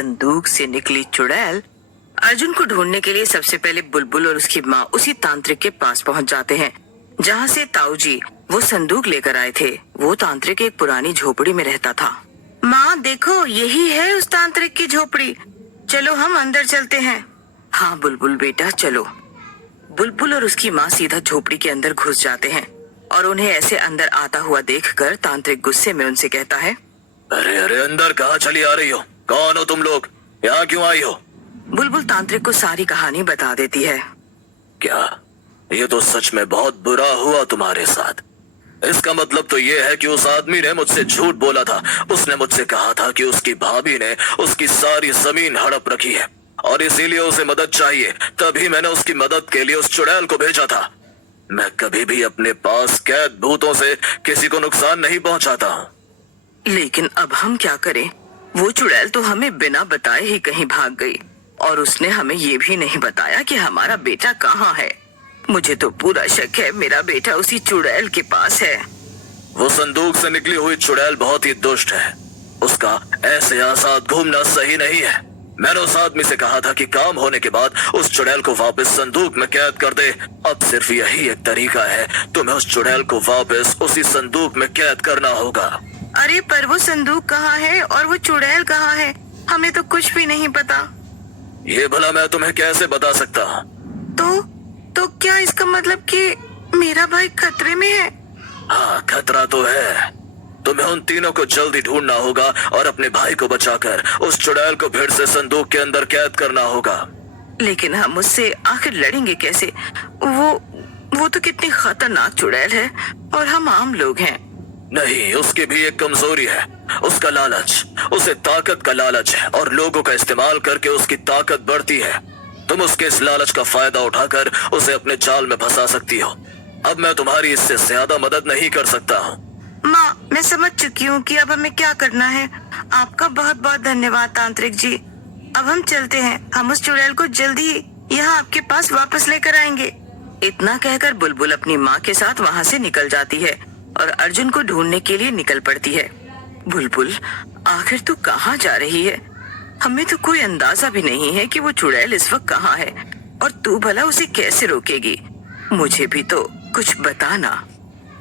संदूक से निकली चुड़ैल अर्जुन को ढूंढने के लिए सबसे पहले बुलबुल और उसकी माँ उसी तांत्रिक के पास पहुँच जाते हैं जहाँ से ताऊ जी वो संदूक लेकर आए थे। वो तांत्रिक एक पुरानी झोपड़ी में रहता था। माँ देखो, यही है उस तांत्रिक की झोपड़ी, चलो हम अंदर चलते हैं। हाँ बुलबुल बेटा चलो। बुलबुल और उसकी माँ सीधा झोपड़ी के अंदर घुस जाते हैं और उन्हें ऐसे अंदर आता हुआ देखकर तांत्रिक गुस्से में उनसे कहता है, अरे अरे अंदर कहाँ चली आ रही हो? कौन हो तुम लोग? यहाँ क्यों आई हो? बुलबुल तांत्रिक को सारी कहानी बता देती है। क्या ये तो सच में बहुत बुरा हुआ तुम्हारे साथ। इसका मतलब तो ये है कि उस आदमी ने मुझसे झूठ बोला था। उसने मुझसे कहा था कि उसकी भाभी ने उसकी सारी जमीन हड़प रखी है और इसीलिए उसे मदद चाहिए। तभी मैंने उसकी मदद के लिए उस चुड़ैल को भेजा था। मैं कभी भी अपने पास कैद भूतों से किसी को नुकसान नहीं पहुंचाता हूँ। लेकिन अब हम क्या करें? वो चुड़ैल तो हमें बिना बताए ही कहीं भाग गई और उसने हमें ये भी नहीं बताया कि हमारा बेटा कहाँ है। मुझे तो पूरा शक है मेरा बेटा उसी चुड़ैल के पास है। वो संदूक से निकली हुई चुड़ैल बहुत ही दुष्ट है। उसका ऐसे आसाद घूमना सही नहीं है। मैंने उस आदमी से कहा था कि काम होने के बाद उस चुड़ैल को वापस संदूक में कैद कर दे। अब सिर्फ यही एक तरीका है, तुम्हें उस चुड़ैल को वापस उसी संदूक में कैद करना होगा। अरे पर वो संदूक कहाँ है और वो चुड़ैल कहाँ है? हमें तो कुछ भी नहीं पता। ये भला मैं तुम्हें कैसे बता सकता हूँ? तो क्या इसका मतलब कि मेरा भाई खतरे में है? हाँ खतरा तो है। तुम्हें उन तीनों को जल्दी ढूंढना होगा और अपने भाई को बचाकर उस चुड़ैल को फिर से संदूक के अंदर कैद करना होगा। लेकिन हम उससे आखिर लड़ेंगे कैसे? वो तो कितनी खतरनाक चुड़ैल है और हम आम लोग हैं। नहीं, उसकी भी एक कमजोरी है, उसका लालच। उसे ताकत का लालच है और लोगों का इस्तेमाल करके उसकी ताकत बढ़ती है। तुम उसके इस लालच का फायदा उठाकर उसे अपने जाल में फंसा सकती हो। अब मैं तुम्हारी इससे ज्यादा मदद नहीं कर सकता हूँ। माँ मैं समझ चुकी हूँ कि अब हमें क्या करना है। आपका बहुत बहुत धन्यवाद तांत्रिक जी। अब हम चलते हैं, हम उस चुड़ैल को जल्दी ही यहाँ आपके पास वापस लेकर आएंगे। इतना कहकर बुलबुल अपनी माँ के साथ वहाँ से निकल जाती है और अर्जुन को ढूंढने के लिए निकल पड़ती है। बुलबुल आखिर तू कहाँ जा रही है? हमें तो कोई अंदाजा भी नहीं है कि वो चुड़ैल इस वक्त कहाँ है और तू भला उसे कैसे रोकेगी? मुझे भी तो कुछ बता ना।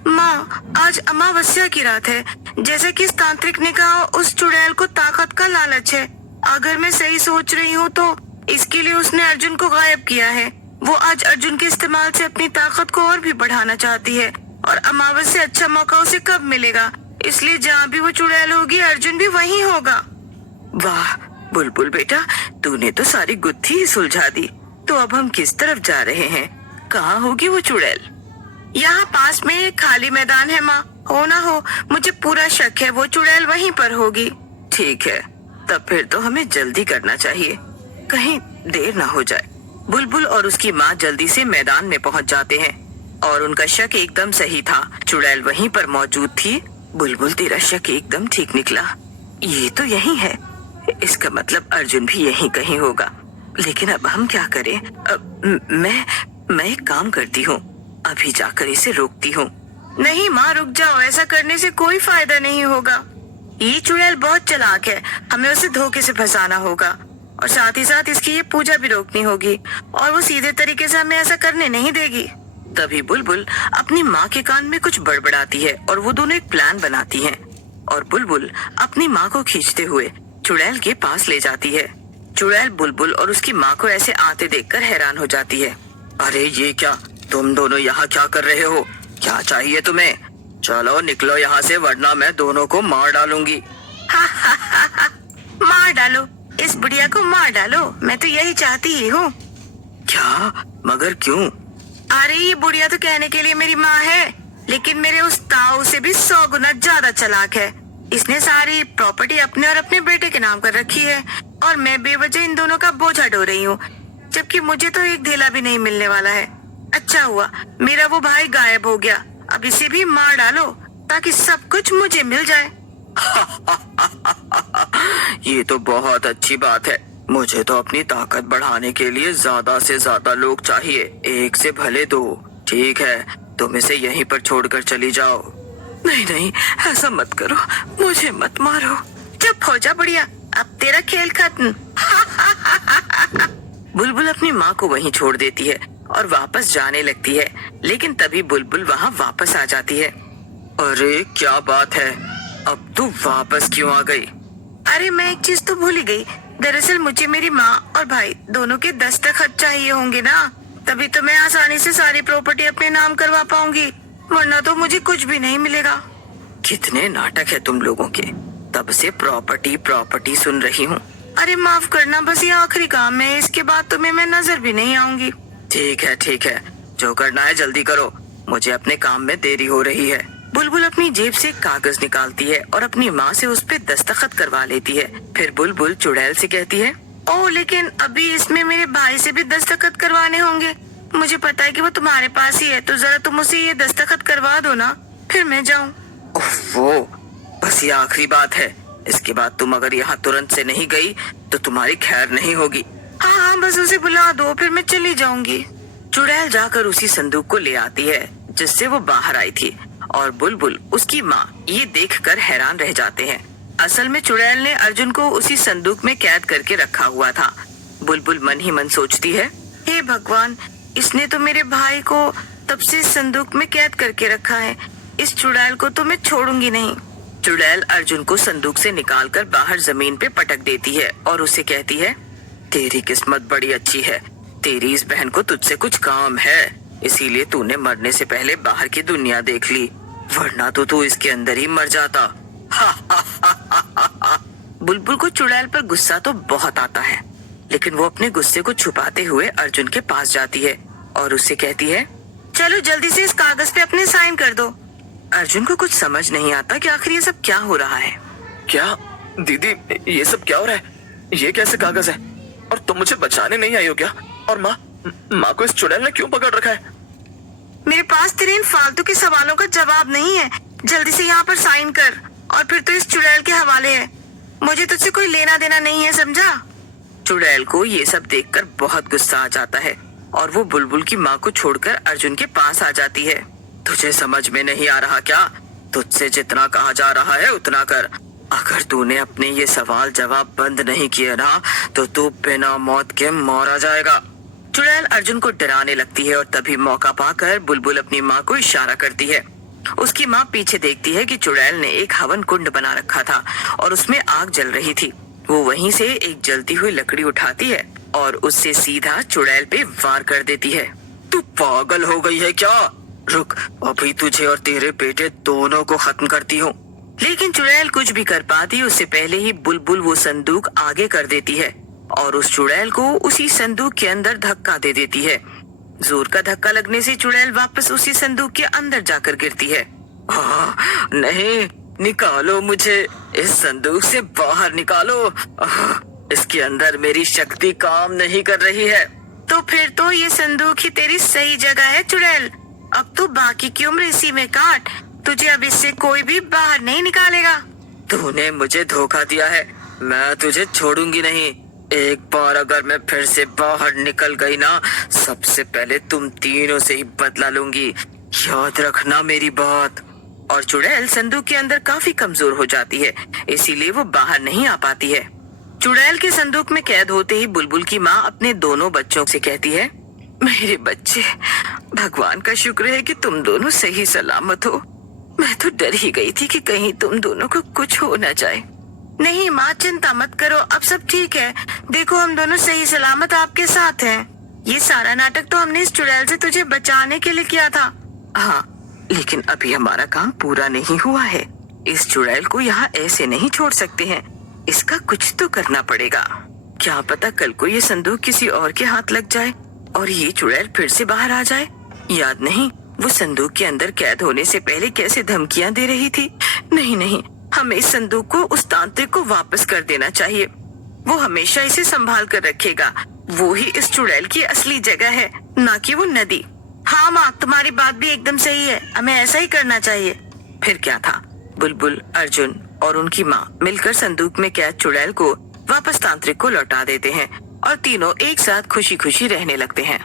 माँ आज अमावस्या की रात है, जैसे कि इस तांत्रिक ने कहा उस चुड़ैल को ताकत का लालच है। अगर मैं सही सोच रही हूँ तो इसके लिए उसने अर्जुन को गायब किया है। वो आज अर्जुन के इस्तेमाल से अपनी ताकत को और भी बढ़ाना चाहती है और अमावस्या अच्छा मौका उसे कब मिलेगा, इसलिए जहाँ भी वो चुड़ैल होगी अर्जुन भी वहीं होगा। वाह बुलबुल बेटा, तूने तो सारी गुत्थी ही सुलझा दी। तो अब हम किस तरफ जा रहे हैं? कहाँ होगी वो चुड़ैल? यहाँ पास में एक खाली मैदान है माँ, हो ना हो मुझे पूरा शक है वो चुड़ैल वहीं पर होगी। ठीक है, तब फिर तो हमें जल्दी करना चाहिए, कहीं देर ना हो जाए। बुलबुल और उसकी माँ जल्दी से मैदान में पहुँच जाते हैं और उनका शक एकदम सही था, चुड़ैल वहीं पर मौजूद थी। बुलबुल तेरा शक एकदम ठीक निकला, ये तो यही है। इसका मतलब अर्जुन भी यहीं कहीं होगा। लेकिन अब हम क्या करें? मैं एक काम करती हूँ, अभी जाकर इसे रोकती हूँ। नहीं माँ रुक जाओ, ऐसा करने से कोई फायदा नहीं होगा। ये चुड़ैल बहुत चालाक है, हमें उसे धोखे से फंसाना होगा और साथ ही साथ इसकी ये पूजा भी रोकनी होगी और वो सीधे तरीके से हमें ऐसा करने नहीं देगी। तभी बुलबुल अपनी माँ के कान में कुछ बड़बड़ाती है और वो दोनों एक प्लान बनाती हैं और बुलबुल अपनी माँ को खींचते हुए चुड़ैल के पास ले जाती है। चुड़ैल बुलबुल और उसकी माँ को ऐसे आते देखकर हैरान हो जाती है। अरे ये क्या, तुम दोनों यहाँ क्या कर रहे हो? क्या चाहिए तुम्हें? चलो निकलो यहाँ से वरना मैं दोनों को मार डालूंगी। मार डालो, इस बुढ़िया को मार डालो, मैं तो यही चाहती ही हूँ। क्या? मगर क्यों? अरे ये बुढ़िया तो कहने के लिए मेरी माँ है, लेकिन मेरे उस ताऊ से भी 100 गुना ज्यादा चालाक है। इसने सारी प्रॉपर्टी अपने और अपने बेटे के नाम कर रखी है और मैं बेवजह इन दोनों का बोझा ढो रही हूँ, जबकि मुझे तो एक ढेला भी नहीं मिलने वाला है। अच्छा हुआ मेरा वो भाई गायब हो गया, अब इसे भी मार डालो ताकि सब कुछ मुझे मिल जाए। ये तो बहुत अच्छी बात है। मुझे तो अपनी ताकत बढ़ाने के लिए ज्यादा से ज्यादा लोग चाहिए, एक से भले 2। ठीक है, तुम इसे यहीं पर छोड़कर चली जाओ। नहीं नहीं ऐसा मत करो, मुझे मत मारो। चुप हो जा बुढ़िया, अब तेरा खेल खत्म। बुलबुल अपनी माँ को वहीं छोड़ देती है और वापस जाने लगती है, लेकिन तभी बुलबुल वहाँ वापस आ जाती है। अरे क्या बात है, अब तू वापस क्यों आ गई? अरे मैं एक चीज तो भूल ही गई। दरअसल मुझे मेरी माँ और भाई दोनों के दस्तखत चाहिए होंगे ना, तभी तो मैं आसानी से सारी प्रॉपर्टी अपने नाम करवा पाऊंगी, वरना तो मुझे कुछ भी नहीं मिलेगा। कितने नाटक है तुम लोगों के, तब से प्रॉपर्टी प्रॉपर्टी सुन रही हूँ। अरे माफ करना, बस ये आखिरी काम है, इसके बाद तुम्हें मैं नजर भी नहीं आऊंगी। ठीक है, जो करना है जल्दी करो, मुझे अपने काम में देरी हो रही है। बुलबुल अपनी जेब से कागज निकालती है और अपनी माँ से उस पे दस्तखत करवा लेती है। फिर बुलबुल चुड़ैल से कहती है, ओह लेकिन अभी इसमें मेरे भाई से भी दस्तखत करवाने होंगे। मुझे पता है कि वो तुम्हारे पास ही है, तो जरा तुम उसे ये दस्तखत करवा दो ना, फिर मैं जाऊँ। वो बस ये आखिरी बात है, इसके बाद तुम अगर यहाँ तुरंत से नहीं गई तो तुम्हारी खैर नहीं होगी। हाँ, बस उसे बुला दो, फिर मैं चली जाऊंगी। चुड़ैल जाकर उसी संदूक को ले आती है जिससे वो बाहर आई थी, और बुलबुल उसकी माँ ये देखकर हैरान रह जाते हैं। असल में चुड़ैल ने अर्जुन को उसी संदूक में कैद करके रखा हुआ था। बुलबुल मन ही मन सोचती है, हे भगवान, इसने तो मेरे भाई को तब से संदूक में कैद करके रखा है, इस चुड़ैल को तो मैं छोड़ूंगी नहीं। चुड़ैल अर्जुन को संदूक से निकालकर बाहर जमीन पे पटक देती है और उसे कहती है, तेरी किस्मत बड़ी अच्छी है, तेरी इस बहन को तुझसे कुछ काम है, इसीलिए तूने मरने से पहले बाहर की दुनिया देख ली, वरना तो तू इसके अंदर ही मर जाता। बुलबुल को चुड़ैल पर गुस्सा तो बहुत आता है, लेकिन वो अपने गुस्से को छुपाते हुए अर्जुन के पास जाती है और उससे कहती है, चलो जल्दी से इस कागज पे अपने साइन कर दो। अर्जुन को कुछ समझ नहीं आता कि आखिर ये सब क्या हो रहा है। क्या दीदी, ये सब क्या हो रहा है? ये कैसे कागज है? और तुम मुझे बचाने नहीं आई हो क्या? और माँ को इस चुड़ैल ने क्यों पकड़ रखा है? मेरे पास तेरे इन फालतू के सवालों का जवाब नहीं है, जल्दी से यहाँ पर साइन कर, और फिर तो इस चुड़ैल के हवाले है, मुझे तुझसे कोई लेना देना नहीं है, समझा? चुड़ैल को ये सब देखकर बहुत गुस्सा आ जाता है और वो बुलबुल की माँ को छोड़कर अर्जुन के पास आ जाती है। तुझे समझ में नहीं आ रहा क्या? तुझसे जितना कहा जा रहा है उतना कर, अगर तूने अपने ये सवाल जवाब बंद नहीं किए ना तो तू बिना मौत के मारा जाएगा। चुड़ैल अर्जुन को डराने लगती है और तभी मौका पाकर बुलबुल अपनी माँ को इशारा करती है। उसकी माँ पीछे देखती है कि चुड़ैल ने एक हवन कुंड बना रखा था और उसमें आग जल रही थी। वो वहीं से एक जलती हुई लकड़ी उठाती है और उससे सीधा चुड़ैल पे वार कर देती है। तू पागल हो गई है क्या? रुक, अभी तुझे और तेरे बेटे दोनों को खत्म करती हूँ। लेकिन चुड़ैल कुछ भी कर पाती उससे पहले ही बुलबुल वो संदूक आगे कर देती है और उस चुड़ैल को उसी संदूक के अंदर धक्का दे देती है। जोर का धक्का लगने से चुड़ैल वापस उसी संदूक के अंदर जाकर गिरती है। नहीं, निकालो मुझे, इस संदूक से बाहर निकालो, इसके अंदर मेरी शक्ति काम नहीं कर रही है। तो फिर तो ये संदूक ही तेरी सही जगह है चुड़ैल, अब तू बाकी की उम्र इसी में काट, तुझे अब इससे कोई भी बाहर नहीं निकालेगा। तूने मुझे धोखा दिया है, मैं तुझे छोड़ूंगी नहीं। एक बार अगर मैं फिर से बाहर निकल गई ना, सबसे पहले तुम तीनों से ही बदला लूंगी, याद रखना मेरी बात। और चुड़ैल संदूक के अंदर काफी कमजोर हो जाती है, इसीलिए वो बाहर नहीं आ पाती है। चुड़ैल के संदूक में कैद होते ही बुलबुल की माँ अपने दोनों बच्चों से कहती है, मेरे बच्चे, भगवान का शुक्र है कि तुम दोनों सही सलामत हो। मैं तो डर ही गई थी कि कहीं तुम दोनों को कुछ हो न जाए। नहीं माँ, चिंता मत करो, अब सब ठीक है, देखो हम दोनों सही सलामत आपके साथ हैं। ये सारा नाटक तो हमने इस चुड़ैल से तुझे बचाने के लिए किया था। हाँ, लेकिन अभी हमारा काम पूरा नहीं हुआ है, इस चुड़ैल को यहाँ ऐसे नहीं छोड़ सकते हैं, इसका कुछ तो करना पड़ेगा। क्या पता कल को ये संदूक किसी और के हाथ लग जाए और ये चुड़ैल फिर से बाहर आ जाए। याद नहीं वो संदूक के अंदर कैद होने से पहले कैसे धमकियां दे रही थी। नहीं, हमें इस संदूक को उस तांत्रिक को वापस कर देना चाहिए, वो हमेशा इसे संभाल कर रखेगा, वो ही इस चुड़ैल की असली जगह है, ना कि वो नदी। हाँ माँ, तुम्हारी बात भी एकदम सही है, हमें ऐसा ही करना चाहिए। फिर क्या था, बुलबुल, अर्जुन और उनकी माँ मिलकर संदूक में कैद चुड़ैल को वापस तांत्रिक को लौटा देते हैं और तीनों एक साथ खुशी खुशी रहने लगते हैं।